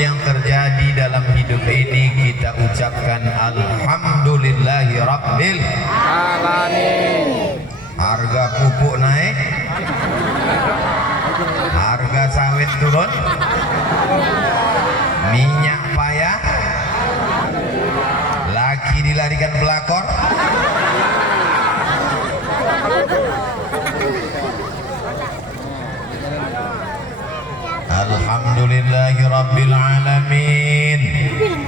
yang terjadi dalam hidup ini kita ucapkan alhamdulillahi rabbil alamin. Harga pupuk naik, harga sawit turun, minyak payah, laki dilarikan pelakor. Alhamdulillahi rabbil alamin.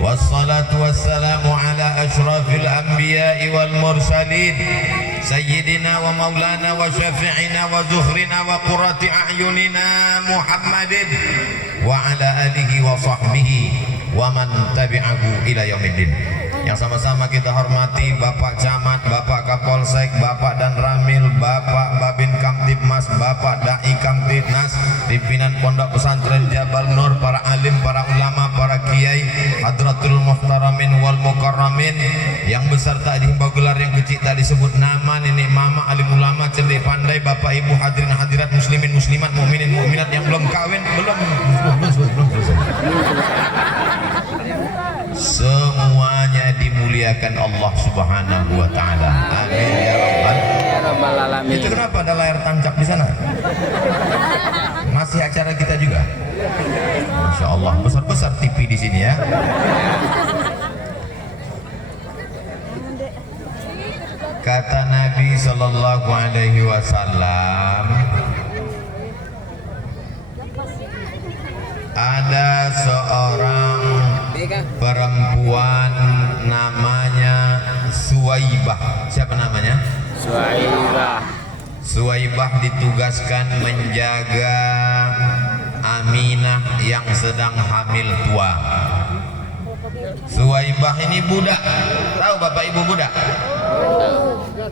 Wassalatu wassalamu ala ashrafil anbiya'i wal mursalin sayyidina wa maulana wa syafi'ina wa zuhrina wa qurrati a'yunina Muhammadin wa ala alihi wa sahbihi wa man tabi'ahu ila yaumiddin. Yang sama-sama kita hormati Bapak Camat, Bapak Kapolsek, Bapak Dan Ramil, Bapak Babin Kamtibmas, Bapak Dai Kamtibnas, pimpinan Pondok Pesantren Jabal Nur, para alim, para ulama, para kiai, hadratul muhtaramin wal mukarramin, yang besar tak dihimbau gelar, yang kecil tak disebut nama, nenek mama, alim ulama, cerdik pandai, Bapak Ibu hadirin hadirat, muslimin muslimat, mukminin mukminat yang belum kawin, belum semuanya dimuliakan Allah Subhanahu wa taala. Amin ya rabbal alamin. Itu kenapa ada layar tancap di sana? Masih acara kita juga. Masya Allah, besar-besar TV di sini ya. Kata Nabi sallallahu alaihi wasallam, ada seorang perempuan namanya Suwaibah. Siapa namanya? Suwaibah. Suwaibah ditugaskan menjaga Aminah yang sedang hamil tua. Suwaibah ini budak. Tahu Bapak Ibu budak?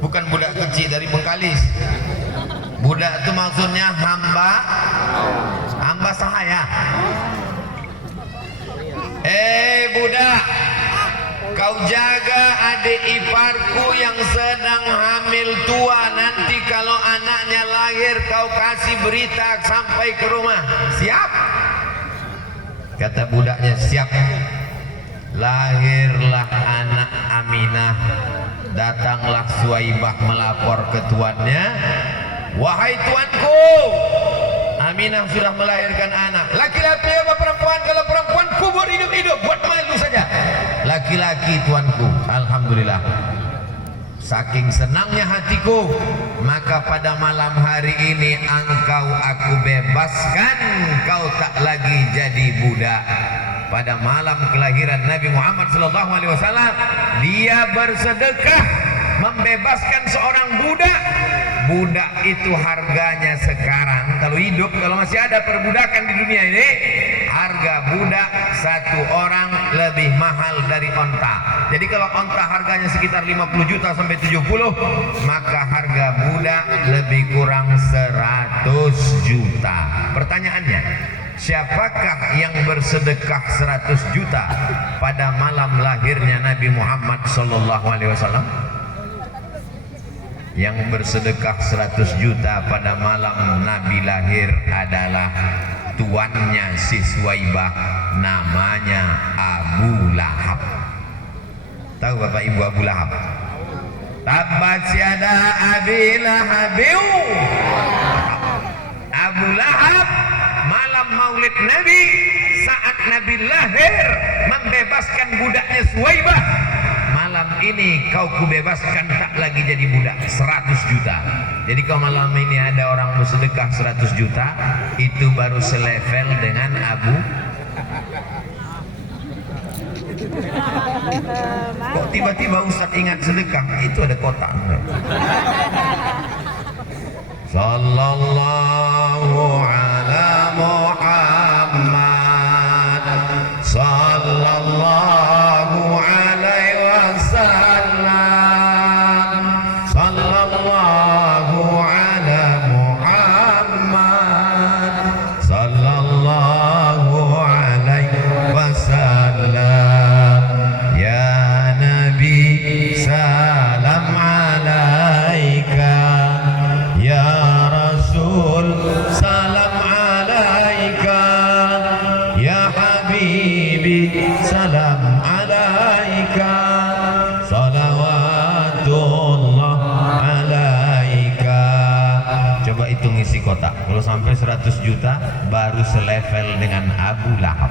Bukan budak kecil dari Bengkalis. Budak itu maksudnya hamba sahaya. Budak, kau jaga adik iparku yang sedang hamil tua. Nanti kalau anaknya lahir kau kasih berita sampai ke rumah. Siap? Kata budaknya, siap. Lahirlah anak Aminah. Datanglah Suwaibah melapor ke tuannya, wahai tuanku, Aminah sudah melahirkan anak. Laki-laki apa perempuan? Kalau perempuan kubur hidup-hidup, buat malu saja. Laki-laki tuanku. Alhamdulillah. Saking senangnya hatiku, maka pada malam hari ini engkau aku bebaskan. Kau tak lagi jadi budak. Pada malam kelahiran Nabi Muhammad SAW, dia bersedekah membebaskan seorang budak. Budak itu harganya sekarang, kalau hidup, kalau masih ada perbudakan di dunia ini, harga budak satu orang lebih mahal dari onta. Jadi kalau onta harganya sekitar 50 juta sampai 70, maka harga budak lebih kurang 100 juta. Pertanyaannya, siapakah yang bersedekah 100 juta pada malam lahirnya Nabi Muhammad SAW? Yang bersedekah 100 juta pada malam Nabi lahir adalah tuannya si Suwaibah, namanya Abu Lahab. Tahu Bapak Ibu Abu Lahab? Tabbat yada Abi Lahabiu. Abu Lahab malam maulid Nabi, saat Nabi lahir, membebaskan budaknya Suwaibah. Malam ini kau kubebaskan, tak lagi jadi budak. 100 juta. Jadi kalau malam ini ada orang bersedekah 100 juta, itu baru selevel dengan Abu. Kok tiba-tiba Ustaz ingat sedekah? Itu ada kotak. Sallallahu ala Muhammad, sallallahu alaihi wasallam, sallallahu ala Muhammad, sallallahu alaihi wasallam. Ya Nabi salam alaika, ya Rasul salam alaika. Kalau sampai 100 juta baru selevel dengan Abu Lahab.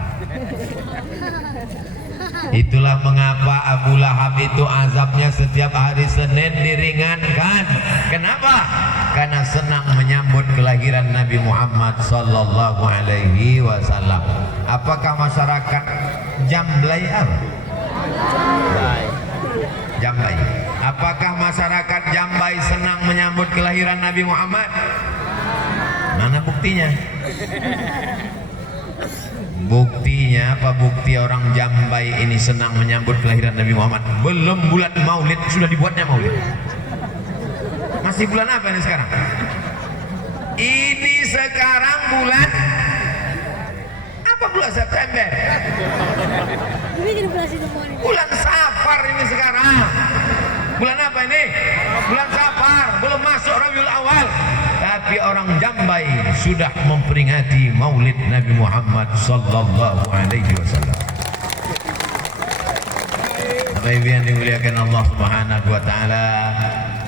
Itulah mengapa Abu Lahab itu azabnya setiap hari Senin diringankan. Kenapa? Karena senang menyambut kelahiran Nabi Muhammad sallallahu alaihi wasallam. Apakah masyarakat Jamblay apa? Jambai. Apakah masyarakat Jambai senang menyambut kelahiran Nabi Muhammad? Mana buktinya? Buktinya apa? Bukti orang Jambai ini senang menyambut kelahiran Nabi Muhammad. Belum bulan Maulid sudah dibuatnya Maulid. Masih bulan apa ini sekarang? Ini sekarang bulan apa? Bulan September. Bulan Safar ini sekarang. Bulan apa ini? Bulan Safar. Belum masuk Rabiul Awal. Tapi orang Jambai sudah memperingati Maulid Nabi Muhammad sallallahu alaihi wasallam. Bapak Ibu yang dimuliakan Allah Subhanahu wa taala,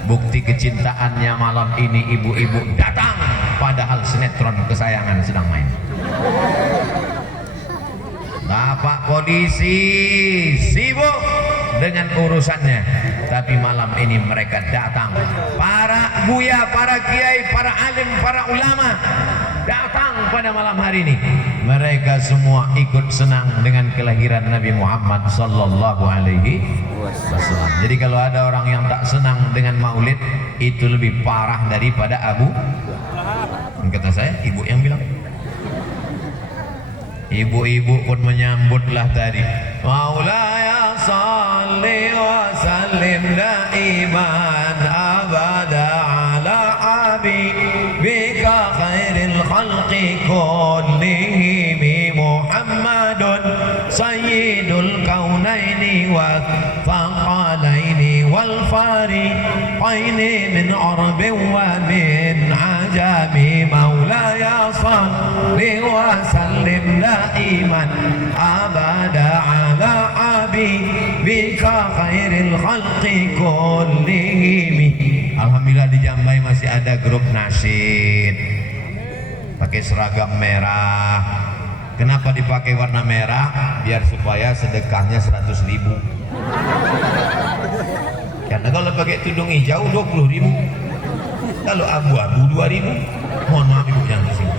bukti kecintaannya malam ini ibu-ibu datang padahal sinetron kesayangan sedang main. Bapak polisi sibuk dengan urusannya, tapi malam ini mereka datang. Para buya, para kiai, para alim, para ulama datang pada malam hari ini. Mereka semua ikut senang dengan kelahiran Nabi Muhammad sallallahu alaihi wasallam. Jadi kalau ada orang yang tak senang dengan Maulid, itu lebih parah daripada Abu. Kata saya, ibu yang bilang. Ibu-ibu pun menyambutlah tadi. Maulaya salli wa sallim daiman abada ala habibika khairil khalqi kullihim Muhammadun sayyidul kaunaini wa thaqalaini wal fariqaini min arbin wa min ajami. Maulaya salli wa sallim daiman abada ala habibika khairil khalqi kullihim. Alhamdulillah di Jambai masih ada grup nasyid pakai seragam merah. Kenapa dipakai warna merah? Biar supaya sedekahnya 100.000. Karena kalau pakai tudung hijau 20.000. Kalau abu-abu 2.000. Mohon maaf ibu jangan disini.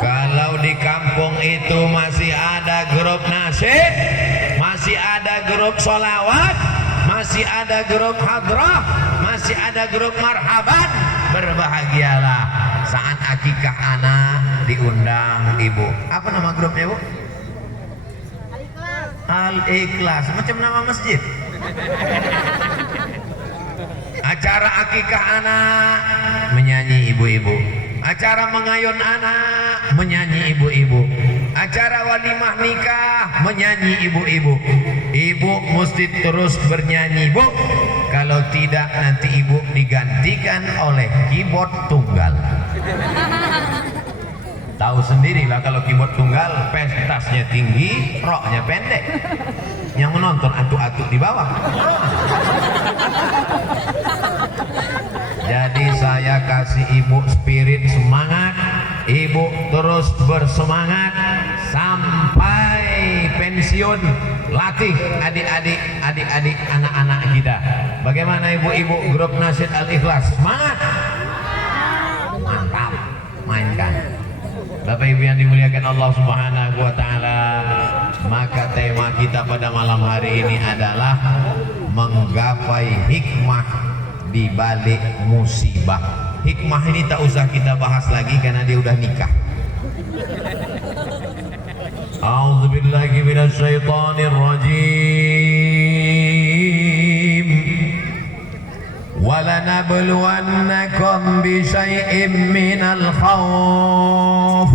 Kalau di kampung itu masih ada grup nasyid, masih ada grup sholawat, masih ada grup hadrah, masih ada grup marhaban, berbahagialah saat akikah anak diundang ibu. Apa nama grupnya bu? Al-Ikhlas. Macam nama masjid. Acara akikah anak menyanyi ibu-ibu, acara mengayun anak menyanyi ibu-ibu, acara walimah nikah menyanyi ibu-ibu. Ibu mesti terus bernyanyi bu. Kalau tidak nanti ibu digantikan oleh keyboard tunggal. Tahu sendirilah kalau keyboard tunggal pentasnya tinggi, roknya pendek. Yang menonton atuk-atuk di bawah. Jadi saya kasih ibu spirit semangat. Ibu terus bersemangat sampai pensiun. Latih adik-adik, anak-anak kita. Bagaimana ibu-ibu grup nasyid Al-Ikhlas? Semangat. Mantap. Mainkan. Bapak Ibu yang dimuliakan Allah Subhanahu wa taala, maka tema kita pada malam hari ini adalah menggapai hikmah di balik musibah. Hikmah ini tak usah kita bahas lagi karena dia udah nikah. A'udzubillahi minasyaitonir rajim. Walanabluwannakum bisyai'im minal khawf.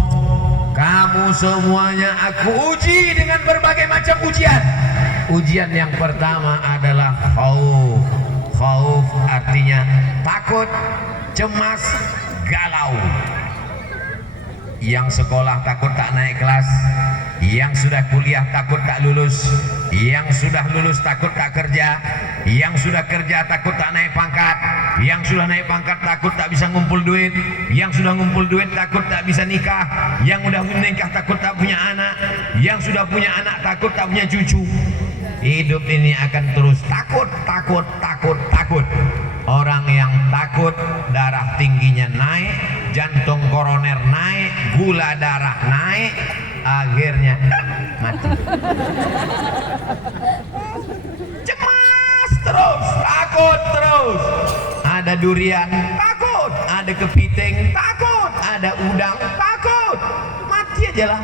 Kamu semuanya aku uji dengan berbagai macam ujian. Ujian yang pertama adalah khauf. Khauf artinya takut, cemas, galau. Yang sekolah takut tak naik kelas, yang sudah kuliah takut tak lulus, yang sudah lulus takut tak kerja, yang sudah kerja takut tak naik pangkat, yang sudah naik pangkat takut tak bisa ngumpul duit, yang sudah ngumpul duit takut tak bisa nikah, yang udah menikah takut tak punya anak, yang sudah punya anak takut tak punya cucu. Hidup ini akan terus takut. Orang yang takut darah tingginya naik, jantung koroner naik, gula darah naik, akhirnya mati. Cemas terus, takut terus. Ada durian, takut. Ada kepiting, takut. Ada udang, takut. Mati aja lah.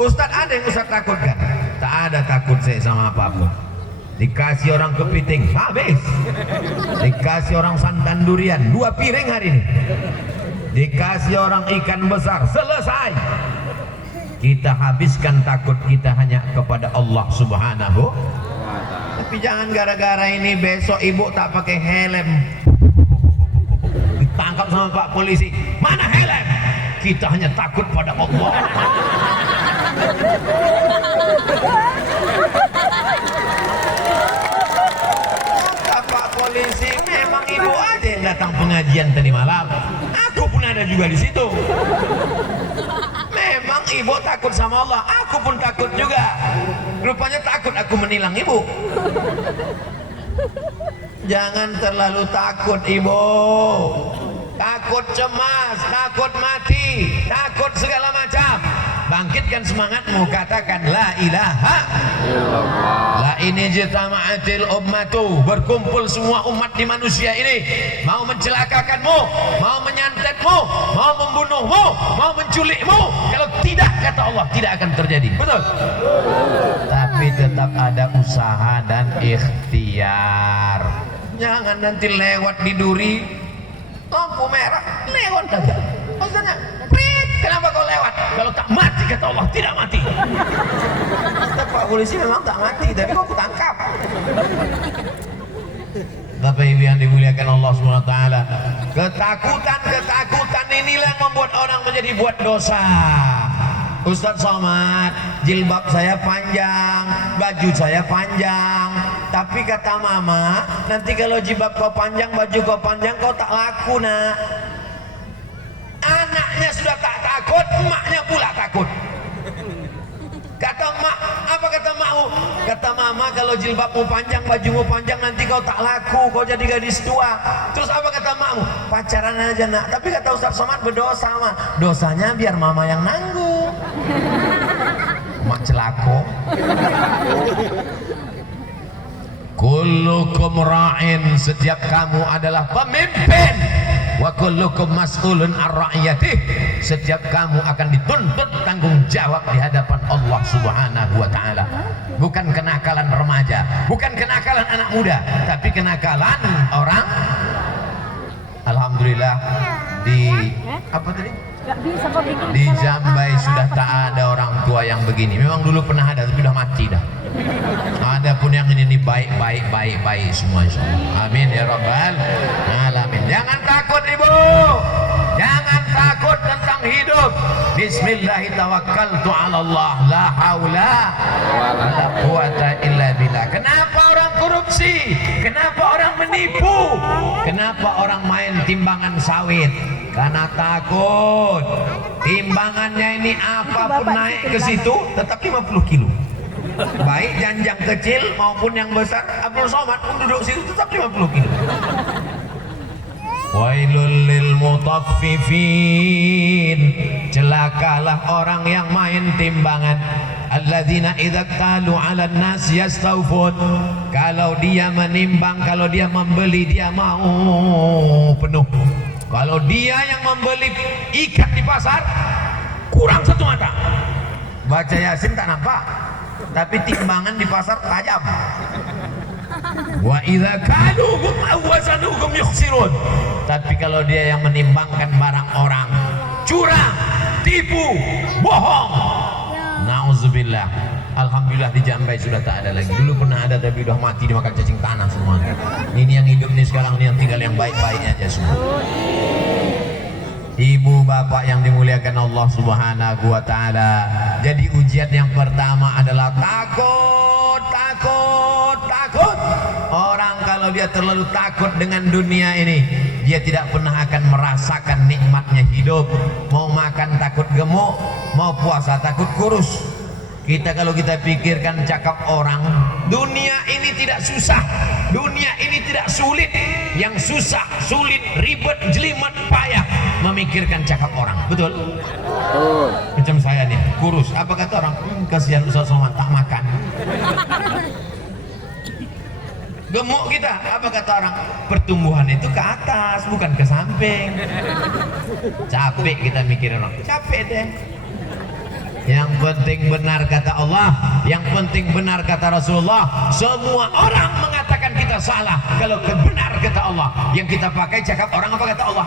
Ustadz, ada yang Ustadz takutkan? Tak ada takut saya sama apapun. Dikasih orang kepiting, habis. Dikasih orang santan durian, 2 piring hari ini. Dikasih orang ikan besar, selesai. Kita habiskan takut kita hanya kepada Allah Subhanahu. Tapi jangan gara-gara ini besok ibu tak pakai helm, ditangkap sama Pak polisi. Mana helm? Kita hanya takut pada Allah. Pak polisi, memang ibu aja yang datang pengajian tadi malam. Aku pun ada juga di situ. Memang ibu takut sama Allah, aku pun takut juga. Rupanya takut aku menilang ibu. Jangan terlalu takut ibu. Takut cemas, takut mati, takut segala macam. Bangkitkan semangatmu, katakan la ilaha illallah. La ini jitama'atil ummatu, berkumpul semua umat di manusia ini, mau mencelakakanmu, mau menyantetmu, mau membunuhmu, mau menculikmu. Kalau tidak, kata Allah, tidak akan terjadi. Betul? Tapi tetap ada usaha dan ikhtiar. Jangan nanti lewat di duri, lampu merah, lewat saja. Maksudnya, kenapa kau lewat? Kalau tak mati, kata Allah, tidak mati. Kata Pak polisi, memang tak mati, tapi kau kutangkap. Bapak Ibu yang dimuliakan Allah SWT, ketakutan inilah yang membuat orang menjadi buat dosa. Ustadz Somad, jilbab saya panjang, baju saya panjang, tapi kata mama, nanti kalau jilbab kau panjang, baju kau panjang, kau tak laku nak. Anaknya sudah tak takut, emaknya pula takut. Kata mak, apa kata makmu? Kata mama, kalau jilbabmu panjang, bajumu panjang, nanti kau tak laku, kau jadi gadis tua. Terus apa kata makmu? Pacaran aja nak. Tapi kata Ustaz Somad, berdosa mah. Dosanya biar mama yang nanggung. Mak celako. Kullukum ra'in, setiap kamu adalah pemimpin. Wa kullukum mas'ulun ar-ra'iyatih, setiap kamu akan dituntut tanggung jawab di hadapan Allah Subhanahu wa taala. Bukan kenakalan remaja, bukan kenakalan anak muda, tapi kenakalan orang. Alhamdulillah di apa tadi? Di Jambai sudah tak ada orang tua yang begini. Memang dulu pernah ada, tapi sudah mati dah. Ada pun yang ini baik semua, insyaallah. Amin ya rabbal alamin. Jangan takut ibu, jangan takut tentang hidup. Bismillahirrahmanirrahim. La haula wala quwata illa billah. Kenapa orang korupsi? Kenapa orang menipu? Kenapa orang main timbangan sawit? Karena takut timbangannya ini apapun naik ke situ tetap 50 kilo. Baik janjang kecil maupun yang besar, Abdul Somad pun duduk situ tetap 50 kilo. Wailul lil mutaffifin, celakalah orang yang main timbangan. Alladzina idza qalu 'alan nas yastawfun, kalau dia menimbang, kalau dia membeli, dia mau penuh. Kalau dia yang membeli ikan di pasar kurang 1 mata, baca Yasin tak nampak, tapi timbangan di pasar tajam. Wa idza kaluhum aw wazanuhum yukhsirun, tapi kalau dia yang menimbangkan barang orang, curang, tipu, bohong. Nauzubillah. Alhamdulillah di Jambai sudah tak ada lagi. Dulu pernah ada tapi udah mati dimakan cacing tanah semua. Ini yang hidup nih sekarang, ini yang tinggal yang baik-baik aja semua. Ibu bapak yang dimuliakan Allah Subhanahu wa taala. Jadi ujian yang pertama adalah takut. Orang kalau kalau dia terlalu takut dengan dunia ini, dia tidak pernah akan merasakan nikmatnya hidup. Mau makan takut gemuk, mau puasa takut kurus. Kalau kita pikirkan cakap orang, dunia ini tidak susah, dunia ini tidak sulit. Yang susah, sulit, ribet, jelimet, payah memikirkan cakap orang. Betul? Macam saya nih, kurus. Apa kata orang? Kasihan Ustaz Somad tak makan. Gemuk kita, apa kata orang? Pertumbuhan itu ke atas, bukan ke samping. Capek kita mikirin orang, capek deh. Yang penting benar kata Allah, yang penting benar kata Rasulullah. Semua orang mengatakan kita salah. Kalau benar kata Allah, yang kita pakai cakap orang apa kata Allah.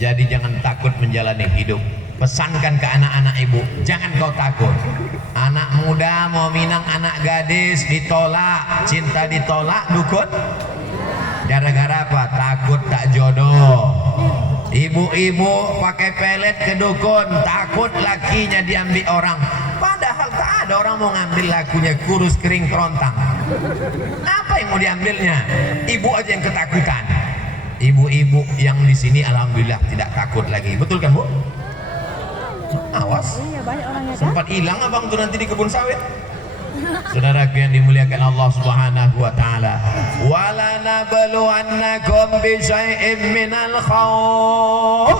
Jadi jangan takut menjalani hidup. Pesankan ke anak-anak ibu, jangan kau takut. Anak muda mau minang anak gadis ditolak, cinta ditolak, dukun. Gara-gara apa? Takut tak jodoh. Ibu-ibu pakai pelet ke dukun, takut lakinya diambil orang. Padahal tak ada orang mau ngambil lakunya, kurus kering kerontang. Apa yang mau diambilnya? Ibu aja yang ketakutan. Ibu-ibu yang di sini alhamdulillah tidak takut lagi. Betul kan, Bu? Awas. Sempat hilang abang tuh nanti di kebun sawit. Saudaraku yang dimuliakan Allah Subhanahu wa taala, wala nabluwannakum bi syai'in minal khauf.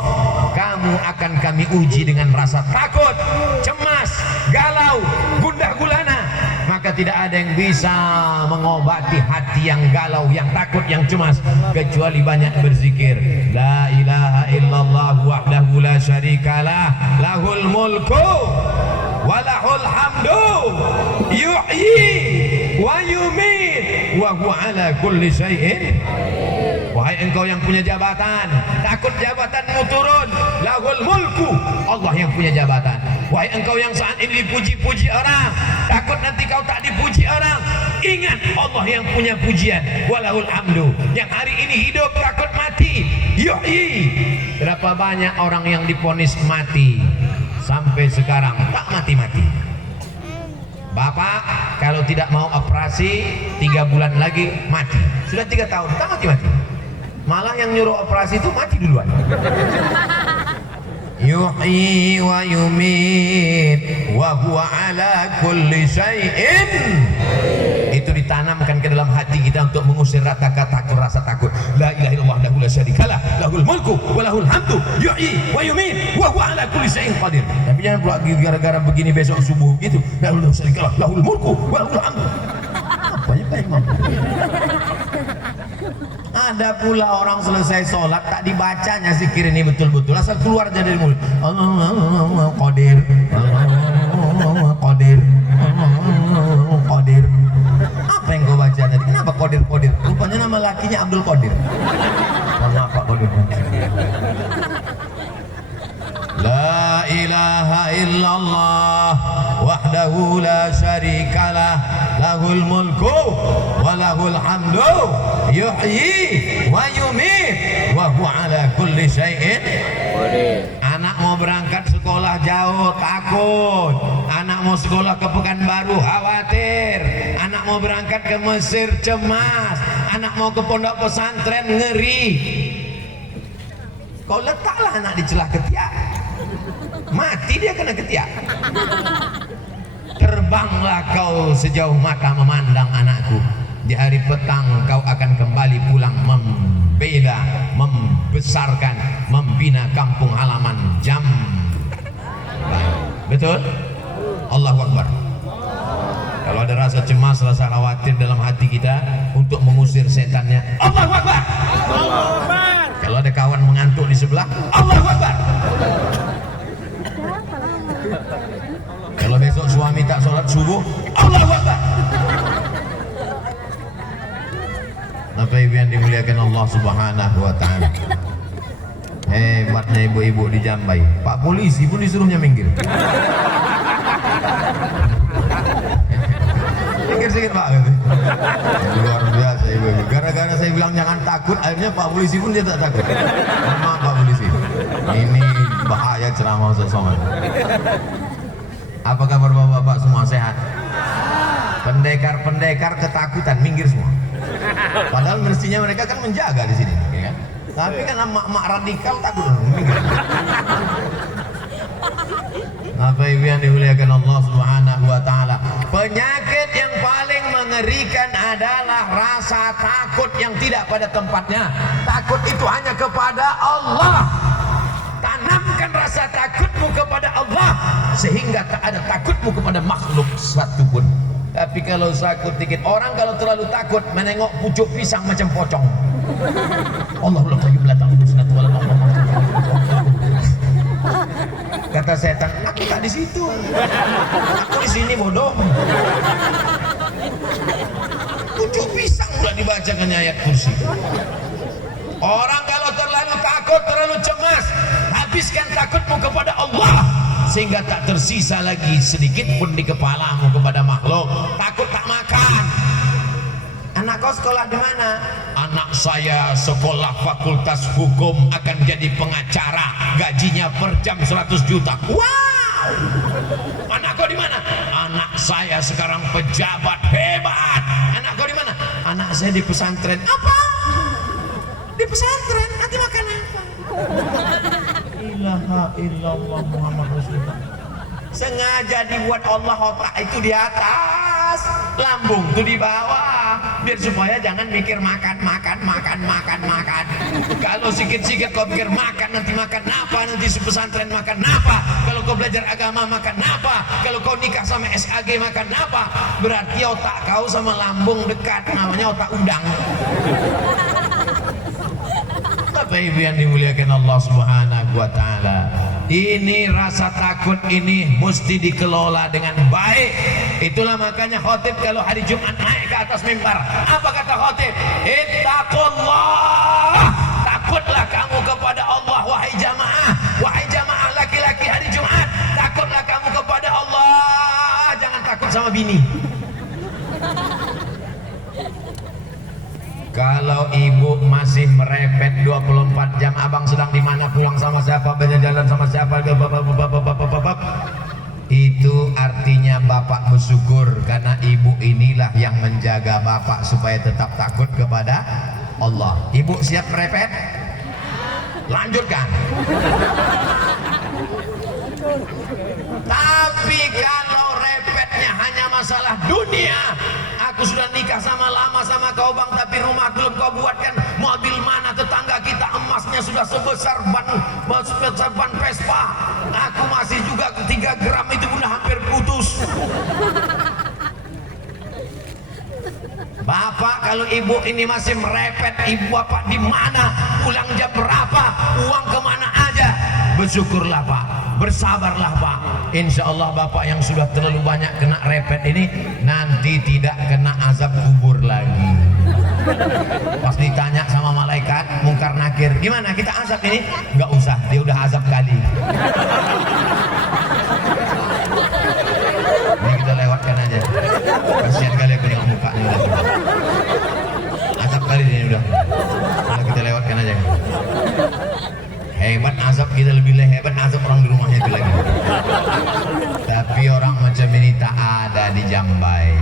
Kamu akan kami uji dengan rasa takut, cemas, galau, gundah gulana. Maka tidak ada yang bisa mengobati hati yang galau, yang takut, yang cemas kecuali banyak berzikir. La ilaha illallah wahdahu la syarikalah, lahul mulku walahul hamdu yuhyi wa yumit wa huwa ala kulli syai'in. Wahai engkau yang punya jabatan, takut jabatanmu turun. Lahul mulku, Allah yang punya jabatan. Wahai engkau yang saat ini dipuji-puji orang, takut nanti kau tak dipuji orang. Ingat Allah yang punya pujian. Walahul hamdu, yang hari ini hidup takut mati. Yuhyi. Berapa banyak orang yang diponis mati sampai sekarang tak mati-mati. Bapak kalau tidak mau operasi 3 bulan lagi mati. Sudah 3 tahun tak mati-mati. Malah yang nyuruh operasi itu mati duluan. Yuhyi wa yumit wa huwa ala kulli syai'in. Itu ditanamkan ke dalam hati kita untuk mengusir rasa takut. La ilaha illallah wahdahu la syarikalah, lahul mulku wa lahul hamdu yuhyi wa yumit wa huwa ala kulli syai'in qadir. Tapi jangan pula gara-gara begini besok subuh gitu. La syarikalah, lahul mulku wa lahul hamdu. Apanya baik mampu. Ada pula orang selesai sholat tak dibacanya zikir ini betul-betul, asal keluar dari mulut. Allah Qadir, Qadir, Qadir. Apa yang kau baca tadi? Kenapa Qadir? Rupanya nama lakinya Abdul Qadir. Maaf Pak Qadir. La ilaha illallah wahdahu la syarikalah, lahul mulku wa lahul hamdu yuhyi wa yumit wa huwa ala kulli syai'in. Anak mau berangkat sekolah jauh takut, anak mau sekolah ke Pekanbaru khawatir, anak mau berangkat ke Mesir cemas, anak mau ke pondok pesantren ngeri. Kau letaklah anak di celah ketiak, mati dia kena ketiak. Terbanglah kau sejauh mata memandang anakku. Di hari petang kau akan kembali pulang membela, membesarkan, membina kampung halaman jam. Betul? Allahu Akbar. Kalau ada rasa cemas, rasa khawatir dalam hati kita untuk mengusir setannya, Allahu Akbar. Allahu Akbar. Kalau ada kawan mengantuk di sebelah, Allahu Akbar. Kalau besok suami tak sholat subuh, Allahu Akbar. Bapak Ibu yang dimuliakan Allah Subhanahu wa taala. Hebatnya ibu-ibu di Jambai. Pak polisi pun disuruhnya minggir. Minggir sedikit Pak gitu. Luar biasa ibu-ibu. Gara-gara saya bilang jangan takut, akhirnya Pak polisi pun dia tak takut. Maaf Pak polisi. Ini bahaya ceramah Ustaz Somad. Apa kabar bapak-bapak semua sehat? Pendekar-pendekar ketakutan minggir semua. Padahal mestinya mereka kan menjaga di sini, ya kan? Tapi kan mak-mak radikal takut. Apa yang dimuliakan Allah Subhanahu wa taala. Penyakit yang paling mengerikan adalah rasa takut yang tidak pada tempatnya. Takut itu hanya kepada Allah. Tanamkan rasa takutmu kepada Allah sehingga tak ada takutmu kepada makhluk satupun. Tapi kalau takut dikit, orang kalau terlalu takut menengok pucuk pisang macam pocong. Allahul qayyum la ta'khudhuhu wa la nawm. Kata setan, aku tak di situ. Aku di sini bodoh. Pucuk pisang pula dibacakan ayat kursi. Orang kalau terlalu takut, terlalu cemas, habiskan takutmu kepada Allah sehingga tak tersisa lagi sedikit pun di kepalamu kepada makhluk. Takut tak makan. Anak kau sekolah di mana? Anak saya sekolah fakultas hukum, akan jadi pengacara, gajinya per jam 100 juta. Wow! Anak kau di mana? Anak saya sekarang pejabat hebat. Anak kau di mana? Anak saya di pesantren. Apa? Di pesantren? Nanti makan apa? Ilaha illallah Muhammad Rasulullah. Sengaja dibuat Allah otak itu di atas, lambung itu di bawah, biar supaya jangan mikir makan. Kalau sikit-sikit kau pikir makan, nanti makan apa? Nanti pesantren makan apa? Kalau kau belajar agama makan apa? Kalau kau nikah sama SAG makan apa? Berarti otak kau sama lambung dekat, namanya otak udang. Bapak Ibu yang dimuliakan Allah Subhanahu wa taala. Ini rasa takut ini mesti dikelola dengan baik. Itulah makanya khotib kalau hari Jumat naik ke atas mimbar, apa kata khotib? Ittaqullah. Takutlah kamu kepada Allah, wahai jamaah. Wahai jamaah laki-laki hari Jumat, takutlah kamu kepada Allah. Jangan takut sama bini. Kalau ibu masih merepet 24 jam, abang sedang di mana, pulang sama siapa, jalan sama siapa, itu artinya bapak bersyukur karena ibu inilah yang menjaga bapak supaya tetap takut kepada Allah. Ibu siap merepet? Lanjutkan. Tapi kalau repetnya hanya masalah dunia, aku sudah nikah sama lama sama kau bang, tapi rumah belum kau buatkan, mobil mana tetangga kita emasnya sudah sebesar ban Vespa, aku masih juga 3 gram itu udah hampir putus. Bapak kalau ibu ini masih merepet, ibu bapak di mana, pulang jam berapa, uang kemana aja, bersyukurlah pak, bersabarlah pak. Insya Allah bapak yang sudah terlalu banyak kena repet ini nanti tidak kena azab kubur lagi. Pas ditanya sama malaikat mungkar nakir, gimana kita azab ini? Nggak usah, dia udah azab kali. Ini kita lewatkan aja. Kasihan kali aku nengok mukanya udah. Azab kali ini udah. Kalau kita lewatkan aja. Hebat azab kita, lebih hebat azab orang di rumahnya itu lagi. Tapi orang macam ini tak ada di Jambai.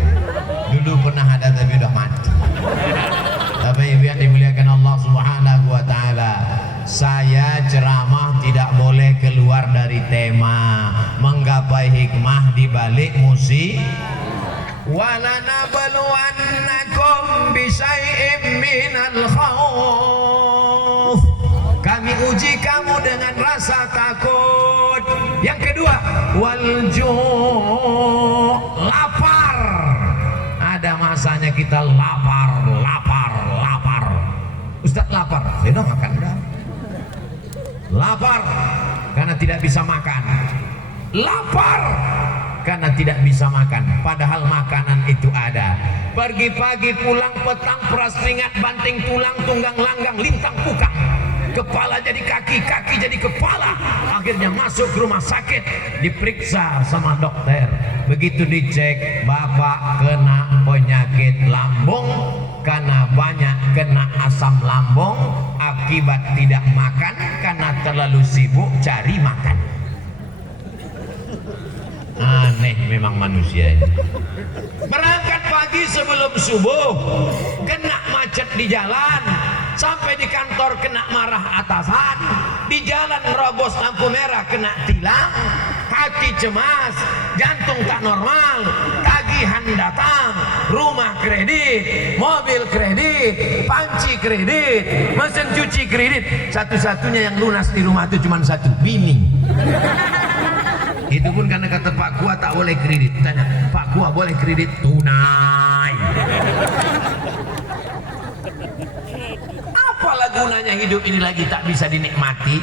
Dulu pernah ada tapi udah mati. Tapi ibu yang dimuliakan Allah Subhanahu wa taala, saya ceramah tidak boleh keluar dari tema, menggapai hikmah di balik musik. Walanabluwannakum bisyai'im minal khauf. Kami uji kamu dengan rasa takut. Yang kedua, walju', lapar. Ada masanya kita lapar. Ustaz lapar, saya makan dah. Lapar karena tidak bisa makan. Lapar karena tidak bisa makan, padahal makanan itu ada. Pagi-pagi pulang, petang peras keringat, banting tulang, tunggang langgang, lintang pukang, kepala jadi kaki, kaki jadi kepala, akhirnya masuk ke rumah sakit, diperiksa sama dokter. Begitu dicek, bapak kena penyakit lambung karena banyak kena asam lambung akibat tidak makan karena terlalu sibuk cari makan. Aneh memang manusia ini. Berangkat pagi sebelum subuh, kena macet di jalan, sampai di kantor kena marah atasan, di jalan nerobos lampu merah kena tilang, hati cemas, jantung tak normal, tagihan datang, rumah kredit, mobil kredit, panci kredit, mesin cuci kredit. Satu-satunya yang lunas di rumah itu cuma satu, bini. Itu pun karena kata Pak Kua tak boleh kredit. Tanya, Pak Kua boleh kredit? Tunai. Apalah gunanya hidup ini lagi tak bisa dinikmati?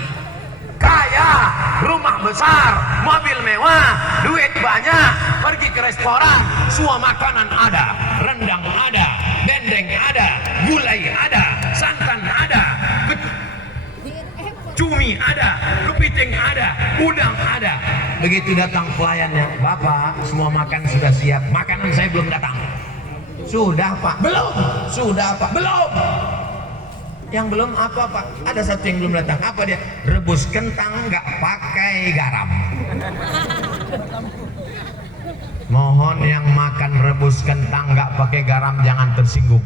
Kaya, rumah besar, mobil mewah, duit banyak, pergi ke restoran, semua makanan ada, rendang ada, dendeng ada, gulai ada, santan ada, cumi ada, kepiting ada, udang ada. Begitu datang pelayannya, Bapak semua makan sudah siap, makanan saya belum datang. Sudah Pak, belum. Sudah Pak, belum. Yang belum apa Pak? Ada satu yang belum datang. Apa dia? Rebus kentang nggak pakai garam. Mohon yang makan rebus kentang nggak pakai garam jangan tersinggung.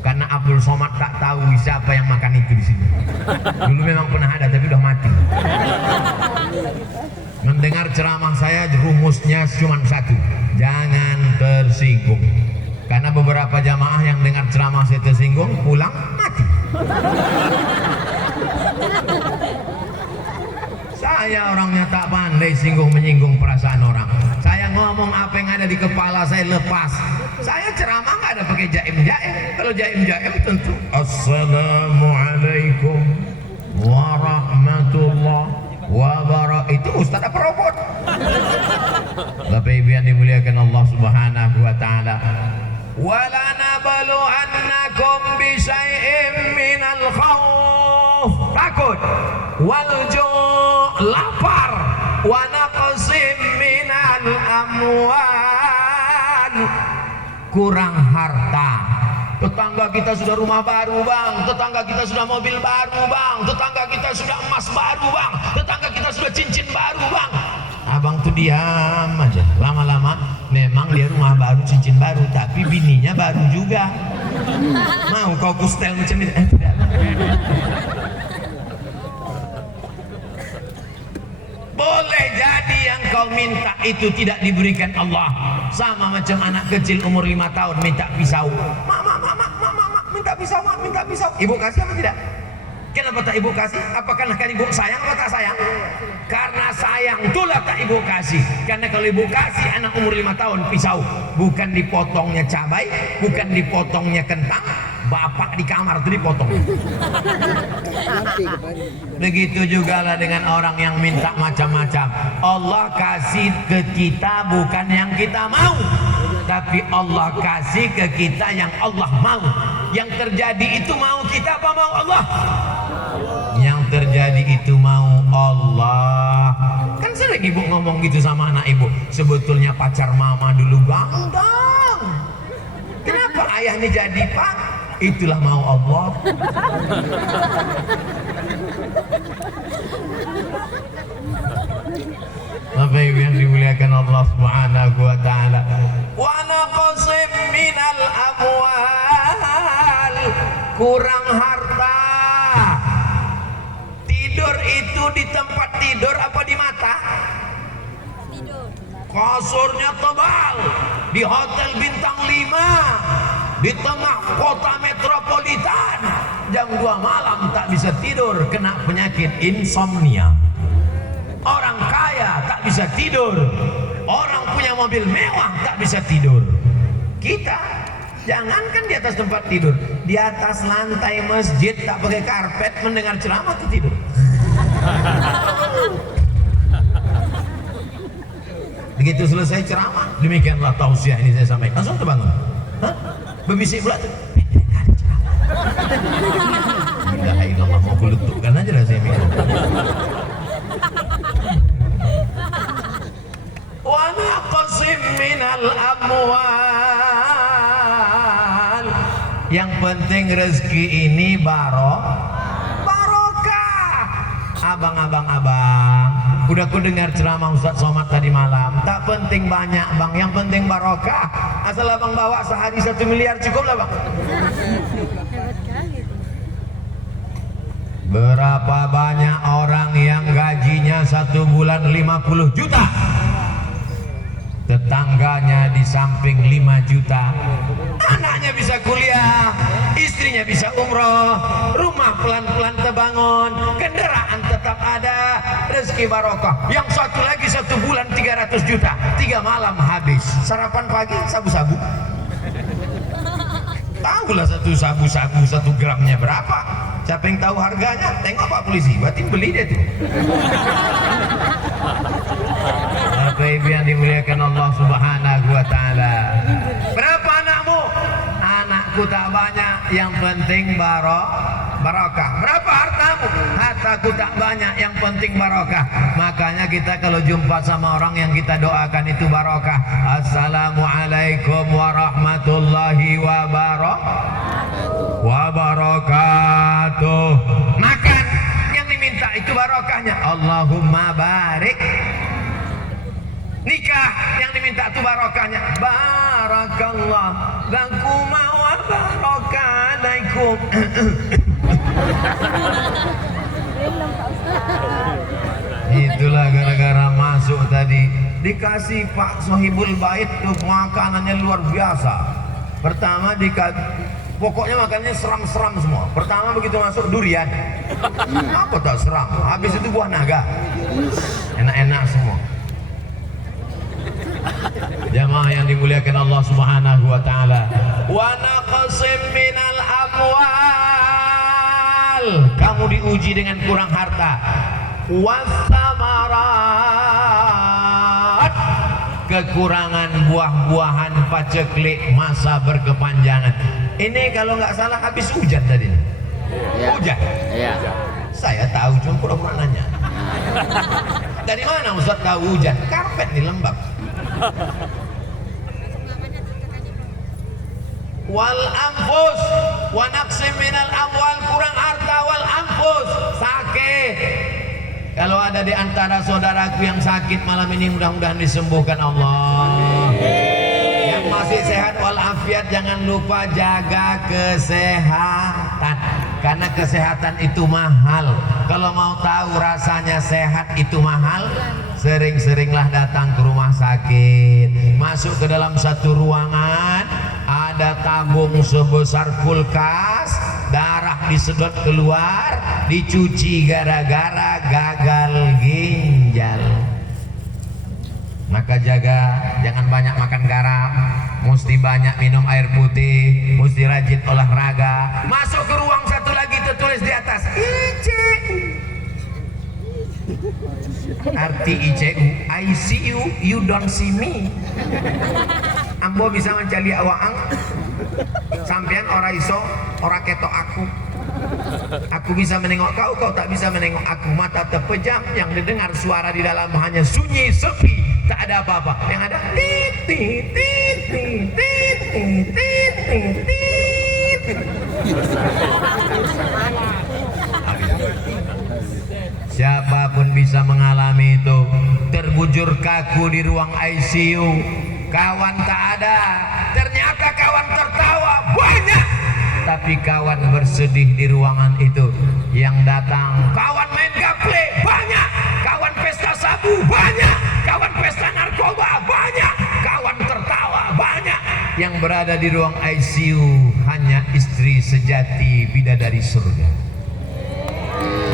Karena Abdul Somad tak tahu siapa yang makan itu di sini. Dulu memang pernah ada tapi udah mati. Mendengar ceramah saya rumusnya cuma satu, jangan tersinggung. Karena beberapa jamaah yang dengar ceramah saya tersinggung pulang mati. Saya orangnya tak pandai singgung menyinggung perasaan orang. Saya ngomong apa yang ada di kepala saya lepas. Saya ceramah nggak ada pakai jaim-jaim. Kalau jaim-jaim tentu Assalamualaikum warahmatullahi wabarakatuh. Itu Ustaz apa robot? Bapak Ibu yang dimuliakan Allah Subhanahu wa taala. Wala nabluwannakum bi syai'im minal khauf, takut, wal ju' lapar, wa naqsim minal amwal, kurang harta. Tetangga kita sudah rumah baru bang, tetangga kita sudah mobil baru bang, tetangga kita sudah emas baru bang, tetangga kita sudah cincin baru bang. Abang tuh diam aja, lama-lama memang dia rumah baru, cincin baru, tapi bininya baru juga. Mau kau kustel macam itu? Tidak. Boleh jadi yang kau minta itu tidak diberikan Allah. Sama macam anak kecil umur 5 tahun minta pisau. Mama, minta pisau, minta pisau. Ibu kasih apa tidak? Kenapa tak ibu kasih? Apakah ibu sayang atau tak sayang? Karena sayang itulah tak ibu kasih. Karena kalau ibu kasih anak umur 5 tahun pisau, bukan dipotongnya cabai, bukan dipotongnya kentang, bapak di kamar itu dipotong. Begitu juga lah dengan orang yang minta macam-macam. Allah kasih ke kita bukan yang kita mau, tapi Allah kasih ke kita yang Allah mau. Yang terjadi itu mau kita apa mau Allah? Yang terjadi itu mau Allah. Kan sering ibu ngomong gitu sama anak ibu, sebetulnya pacar mama dulu ganteng, kenapa ayah ini jadi pak? Itulah mau Allah. Bapak Ibu yang dimuliakan Allah Subhanahu wa taala. Wa naqsim minal amwal, kurang harta. Tidur itu di tempat tidur apa di mata? Tidur. Kasurnya tebal di hotel bintang 5 di tengah kota metropolitan, jam 2 malam tak bisa tidur, kena penyakit insomnia. Orang kaya tak bisa tidur, orang punya mobil mewah tak bisa tidur. Kita jangankan di atas tempat tidur, di atas lantai masjid tak pakai karpet mendengar ceramah tuh tidur. Begitu selesai ceramah, demikianlah tausiah ini saya sampaikan, langsung terbangun. Hah? Berbisik pula tuh. Tidak, ilah mau kuletukkan aja lah saya mikir. Wa naqsim minal amwal. Yang penting rezeki ini barokah. abang, udah ku dengar ceramah Ustaz Somad tadi malam. Tak penting banyak bang, yang penting barokah. Asal abang bawa sehari 1 miliar cukup lah bang. Berapa banyak orang yang gajinya 1 bulan 50 juta, tetangganya di samping 5 juta, anaknya bisa kuliah, istrinya bisa umroh, rumah pelan-pelan terbangun, kendaraan tetap ada, rezeki barokah. Yang satu lagi 1 bulan 300 juta, 3 malam habis. Sarapan pagi sabu-sabu. Tahulah satu sabu-sabu 1 gramnya berapa. Siapa yang tahu harganya? Tengok Pak Polisi, berarti beli dia tuh. Bapak Ibu yang dimuliakan Allah Subhanahu wa taala. Berapa anakmu? Anakku tak banyak, yang penting barokah. Berapa hartamu? Hartaku tak banyak, yang penting barokah. Makanya kita kalau jumpa sama orang yang kita doakan itu barokah. Assalamualaikum warahmatullahi wabarakatuh. Makan yang diminta itu barokahnya. Allahumma barik. Nikah yang diminta itu barokahnya. Barakallah lakuma wa barakalaikum. Itulah gara-gara masuk tadi dikasih Pak Sohibul Bait tuh makanannya luar biasa. Pertama pokoknya makannya seram-seram semua. Pertama begitu masuk durian. Apa tak seram? Habis itu buah naga. Enak-enak semua. Jamaah yang dimuliakan Allah Subhanahu wa taala. Wa naqsim minal amwal. Kamu diuji dengan kurang harta. Wasamarat. Kekurangan buah-buahan paceklik masa berkepanjangan. Ini kalau nggak salah habis hujan tadi. Ya. Hujan. Iya. Saya tahu, cuma pura-pura nanya. Dari mana Ustaz tahu hujan? Karpet di Lembab. Wal anfus wa naqsim minal amwal, kurang harta, wal anfus, sakit. Kalau ada di antara saudaraku yang sakit malam ini, mudah-mudahan disembuhkan Allah. Yang masih sehat walafiat, jangan lupa jaga kesehatan, karena kesehatan itu mahal. Kalau mau tahu rasanya sehat itu mahal, sering-seringlah datang ke rumah sakit. Masuk ke dalam satu ruangan, ada tabung sebesar kulkas, darah disedot keluar, dicuci gara-gara gagal ginjal. Maka jaga, jangan banyak makan garam, mesti banyak minum air putih, mesti rajin olahraga. Masuk ke ruang satu lagi, tertulis di atas ICU. Arti ICU, I see you, you don't see me. Ambo bisa mencari awaang, sampean ora iso, ora ketok aku. Aku bisa menengok kau, kau tak bisa menengok aku. Mata terpejam, yang didengar suara di dalam hanya sunyi, sepi, tak ada apa-apa. Yang ada tit tit tit tit tit tit tit tit. Siapapun bisa mengalami itu. Terbujur kaku di ruang ICU, kawan tak ada, ternyata kawan tertawa banyak, tapi kawan bersedih di ruangan itu. Yang datang kawan main gaple banyak, kawan pesta sabu banyak, kawan pesta narkoba banyak, kawan tertawa banyak. Yang berada di ruang ICU hanya istri sejati bidadari surga.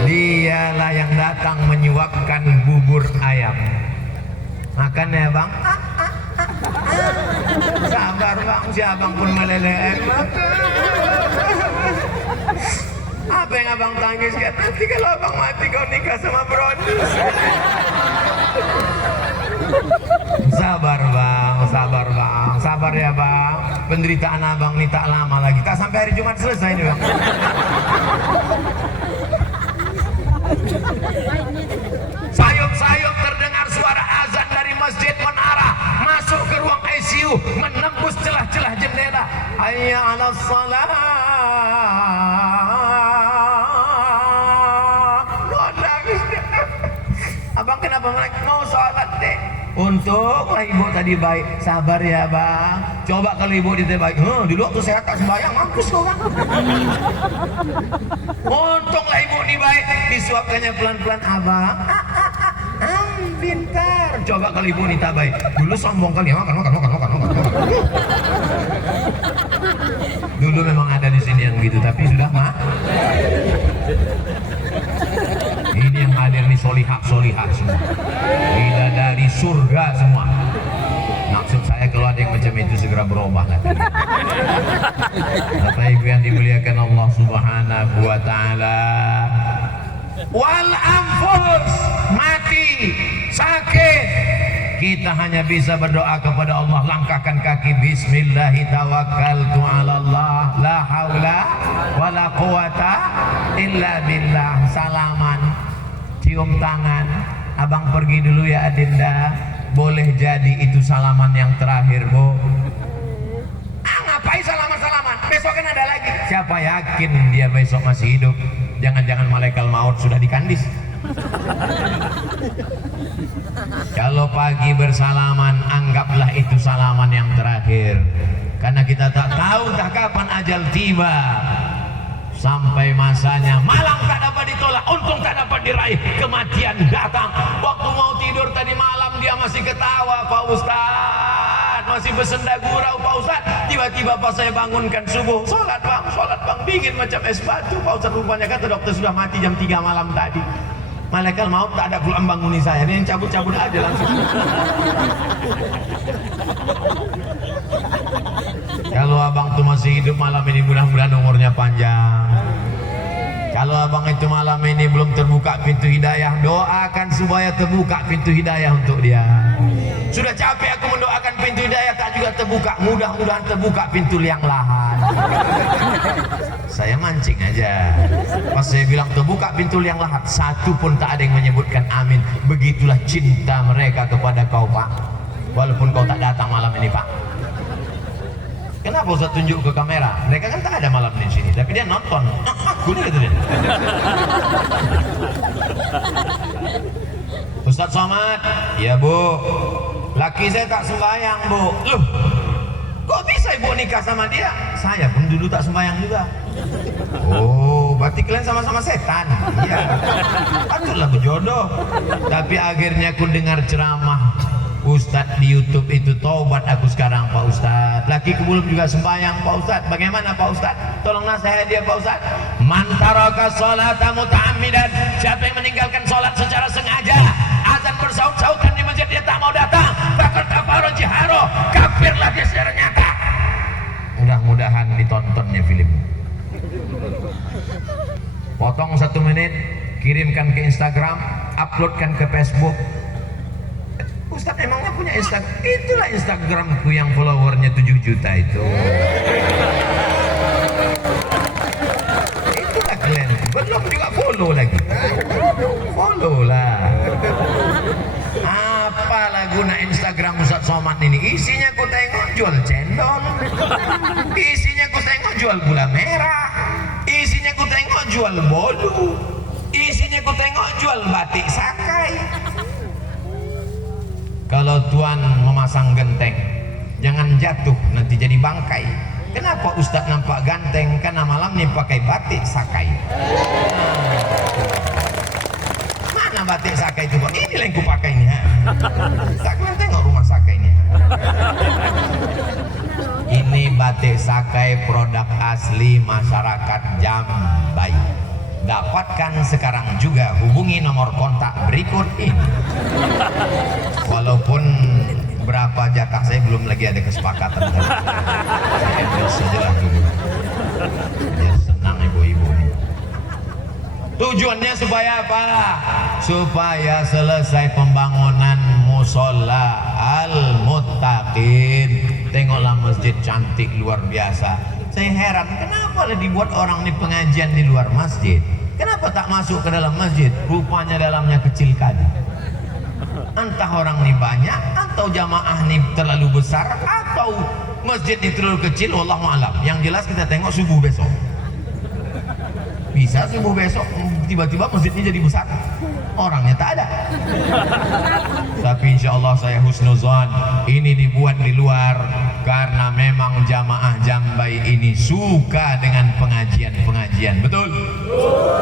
Dialah yang datang menyuapkan bubur ayam. Makan ya bang? Sabar bang, si abang pun meleleh. Apa yang abang tangis kan? Nanti kalau abang mati kau nikah sama Brodus. Sabar bang, sabar bang, sabar ya bang. Penderitaan abang ini tak lama lagi, tak sampai hari Jumat selesai nih bang. Sayup-sayup terdengar suara azan dari Masjid Menara, masuk ke ruang ICU, menembus celah-celah jendela. Hayya 'alas shalah. Gondang Kenapa mereka mau sholat deh? Untunglah ibu tadi baik, sabar ya bang. Coba kalau ibu dia baik, dulu waktu sehat tak sembahyang, mampus kau kan. Untunglah ibu ini baik, disuapkannya pelan-pelan abang. Pintar. Coba kalau ibu ini tak baik, dulu sombong kali ya, makan. Dulu memang ada di sini yang gitu, tapi sudah mah. Ini yang hadir nih solihah semua. Bila dari surga semua. Maksud saya kalau ada yang macam itu segera berubah kan. Bapak Ibu yang dimuliakan Allah Subhanahu wa taala. Wal anfus, mati, sakit. Kita hanya bisa berdoa kepada Allah, langkahkan kaki, bismillahi tawakkaltu ala Allah, la haula wala quwata illa billah. Salaman, cium tangan, abang pergi dulu ya Adinda, boleh jadi itu salaman yang terakhir bu. Ngapain salaman, besok kan ada lagi. Siapa yakin dia besok masih hidup? Jangan-jangan malaikat maut sudah dikandis. Kalau pagi bersalaman, anggaplah itu salaman yang terakhir, karena kita tak tahu entah kapan ajal tiba. Sampai masanya, malam tak dapat ditolak, untung tak dapat diraih, kematian datang. Waktu mau tidur tadi malam dia masih ketawa, Pak Ustadz, masih bersenda gurau Pak Ustadz. Tiba-tiba pas saya bangunkan subuh, sholat bang, dingin macam es batu. Pak Ustadz, rupanya kata dokter sudah mati jam 3 malam tadi. Malaikat maut tak ada pulang banguni saya, dia yang cabut-cabut aja langsung. Kalau abang tuh masih hidup malam ini, mudah-mudahan umurnya panjang. Kalau abang itu malam ini belum terbuka pintu hidayah, doakan supaya terbuka pintu hidayah untuk dia. Sudah capek aku mendoakan pintu hidayah tak juga terbuka, mudah-mudahan terbuka pintu liang lahat. Saya mancing aja. Pas saya bilang terbuka pintu liang lahat, satu pun tak ada yang menyebutkan amin. Begitulah cinta mereka kepada kau Pak, walaupun kau tak datang malam ini Pak. Kenapa Ustaz tunjuk ke kamera? Mereka kan tak ada malam di sini, tapi dia nonton. Gini gitu dia. Ustaz Somad, ya bu, laki saya tak sembahyang bu. Loh, kok bisa ibu nikah sama dia? Saya pun dulu tak sembahyang juga. Oh, berarti kalian sama-sama setan. Iya, patutlah berjodoh. Tapi akhirnya aku dengar ceramah Ustadz di YouTube itu, taubat aku sekarang Pak Ustadz. Lakiku belum juga sembahyang Pak Ustadz. Bagaimana Pak Ustadz? Tolong nasihat dia Pak Ustadz. Man taraka sholata muta'ammidan, siapa yang meninggalkan sholat secara sengaja, azan bersaut-sautan di masjid dia tak mau datang, faqad kafara jiharo, kafirlah dia secara nyata. Mudah-mudahan ditontonnya film. Potong 1 menit, kirimkan ke Instagram, uploadkan ke Facebook. Ustaz emangnya punya Instagram? Itulah Instagramku yang followernya 7 juta itu. Itulah kalian, belum juga follow lagi. Follow lah. Apalah guna Instagram Ustaz Somad ini? Isinya ku tengok jual cendol, isinya ku tengok jual gula merah, isinya ku tengok jual bolu, isinya ku tengok jual batik sakai. Kalau Tuhan memasang genteng, jangan jatuh nanti jadi bangkai. Kenapa Ustadz nampak ganteng? Karena malam nih pakai batik sakai. Mana batik sakai itu? Ini yang ku pakai ini. Tak kalian tengok rumah sakai ini. Ini batik sakai produk asli masyarakat Jambai. Dapatkan sekarang juga, hubungi nomor kontak berikut ini. Walaupun berapa jatah saya belum lagi ada kesepakatan. Sajalah dulu. Biar senang ibu-ibu. Tujuannya supaya apa? Supaya selesai pembangunan musola Al-Muttaqin. Tengoklah masjid cantik luar biasa. Saya heran, kenapa dibuat orang ini pengajian di luar masjid? Kenapa tak masuk ke dalam masjid? Rupanya dalamnya kecil kali. Entah orang ini banyak, atau jamaah ini terlalu besar, atau masjid ini terlalu kecil, wallahu a'lam. Yang jelas kita tengok subuh besok. Bisa subuh besok tiba-tiba masjidnya jadi besar, orangnya tak ada. Tapi insya Allah saya husnuzan, ini dibuat di luar karena memang jamaah Jambai ini suka dengan pengajian-pengajian, betul?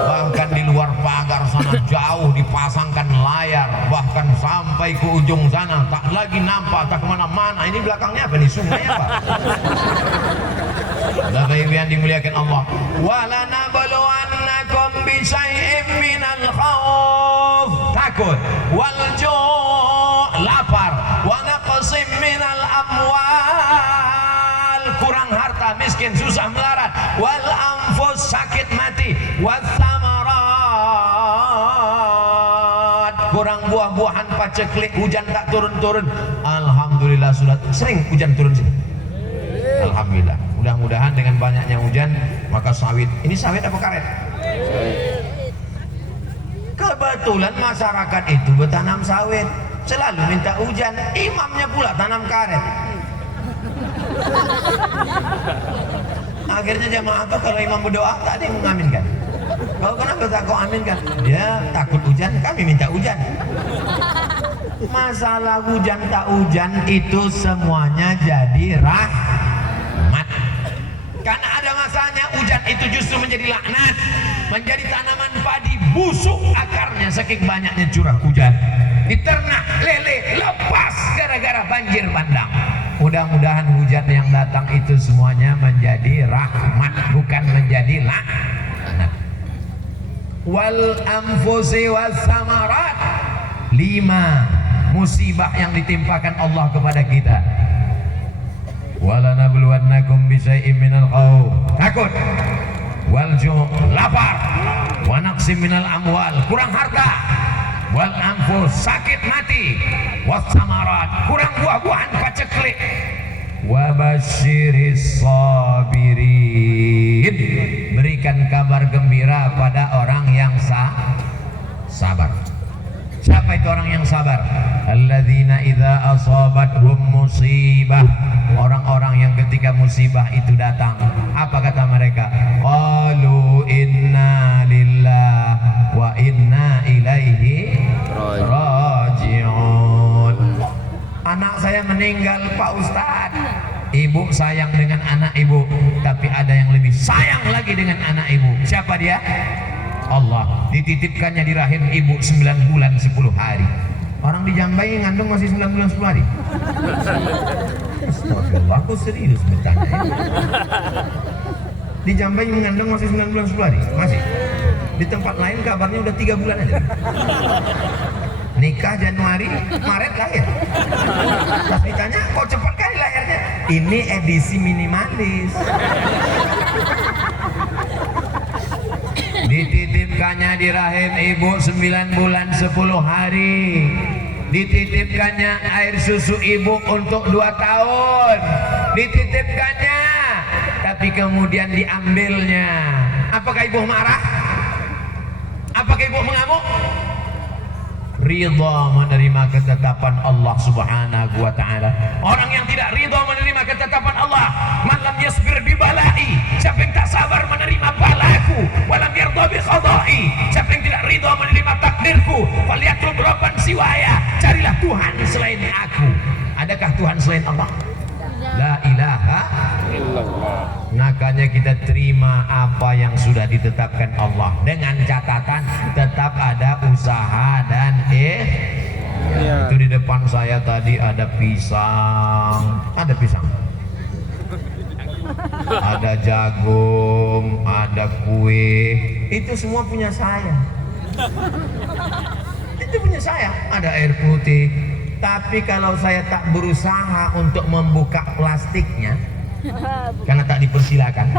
Bahkan di luar pagar sana jauh dipasangkan layar, bahkan sampai ke ujung sana tak lagi nampak, tak kemana-mana. Ini belakangnya apa nih, sungai apa? Bapak Ibu yang dimuliakan Allah, walanabluwannakum bisyai'im minal khauf, takut, wal ju', lapar, wa naqsim minal amwal, kurang harta, miskin, susah melarat, wal anfus, sakit mati, was samarat, kurang buah-buahan, paceklik, hujan tak turun-turun. Alhamdulillah sudah sering hujan turun sini. Alhamdulillah. Mudah-mudahan dengan banyaknya hujan maka sawit, ini sawit apa karet? Kebetulan masyarakat itu bertanam sawit, selalu minta hujan, imamnya pula tanam karet. Akhirnya jamaah itu kalau imam berdoa tak ada yang mengaminkan. Kau kenapa tak kau aminkan? Dia takut hujan, kami minta hujan. Masalah hujan tak hujan itu semuanya jadi rahmat. Karena ada masanya hujan itu justru menjadi laknat, menjadi tanaman padi busuk akarnya saking banyaknya curah hujan. Diternak lele lepas gara-gara banjir bandang. Mudah-mudahan hujan yang datang itu semuanya menjadi rahmat, bukan menjadi laknat. Wal anfusi was samarat, 5 musibah yang ditimpakan Allah kepada kita. Walanabluwannakum bisyai'im minal khauf, takut, wal ju', lapar, wa naqsim minal amwal, kurang harta, wal anfus, sakit mati, was samarat, kurang buah-buahan, paceklik, wa basyiris sabirin, berikan kabar gembira pada orang yang sabar. Siapa itu orang yang sabar? Alladzina idza asabathum musibah, orang-orang yang ketika musibah itu datang, apa kata mereka? Qalu inna lillahi wa inna ilaihi raji'un. Anak saya meninggal Pak Ustadz. Ibu sayang dengan anak ibu, tapi ada yang lebih sayang lagi dengan anak ibu. Siapa dia? Allah. Dititipkannya di rahim ibu 9 bulan 10 hari. Orang di Jambai ngandung masih 9 bulan 10 hari. Astagfirullah, aku serius bertanya ini. Di Jambai mengandung masih 9 bulan 10 hari? Masih. Di tempat lain kabarnya udah 3 bulan aja. Nikah Januari, Maret lahir. Pas ditanya, kok cepat kali lahirnya? Ini edisi minimalis. Dititipkannya di rahim ibu 9 bulan 10 hari. Dititipkannya air susu ibu untuk 2 tahun. Dititipkannya, tapi kemudian diambilnya. Apakah ibu marah? Apakah ibu mengamuk? Ridha menerima ketetapan Allah Subhanahu wa ta'ala. Orang yang tidak ridha menerima ketetapan Allah, malam yasbir bi balai, siapa yang tak sabar menerima balaku, walam yarda bi qada'i, siapa yang tidak ridha menerima takdirku, falyatlub rabban siwaya, carilah Tuhan selain aku. Adakah Tuhan selain Allah? La ilaha illallah. Makanya kita terima apa yang sudah ditetapkan Allah, dengan catatan tetap ada usaha dan Itu di depan saya tadi ada pisang, ada jagung, ada kue, itu semua punya saya. Itu punya saya. Ada air putih. Tapi kalau saya tak berusaha untuk membuka plastiknya, karena tak dipersilakan,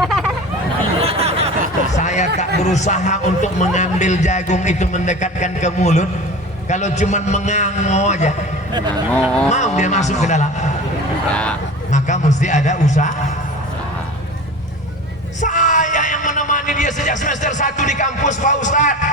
saya tak berusaha untuk mengambil jagung itu mendekatkan ke mulut, kalau cuman mengango aja, mau dia masuk ke dalam, maka mesti ada usaha. Saya yang menemani dia sejak semester 1 di kampus Pak Ustadz.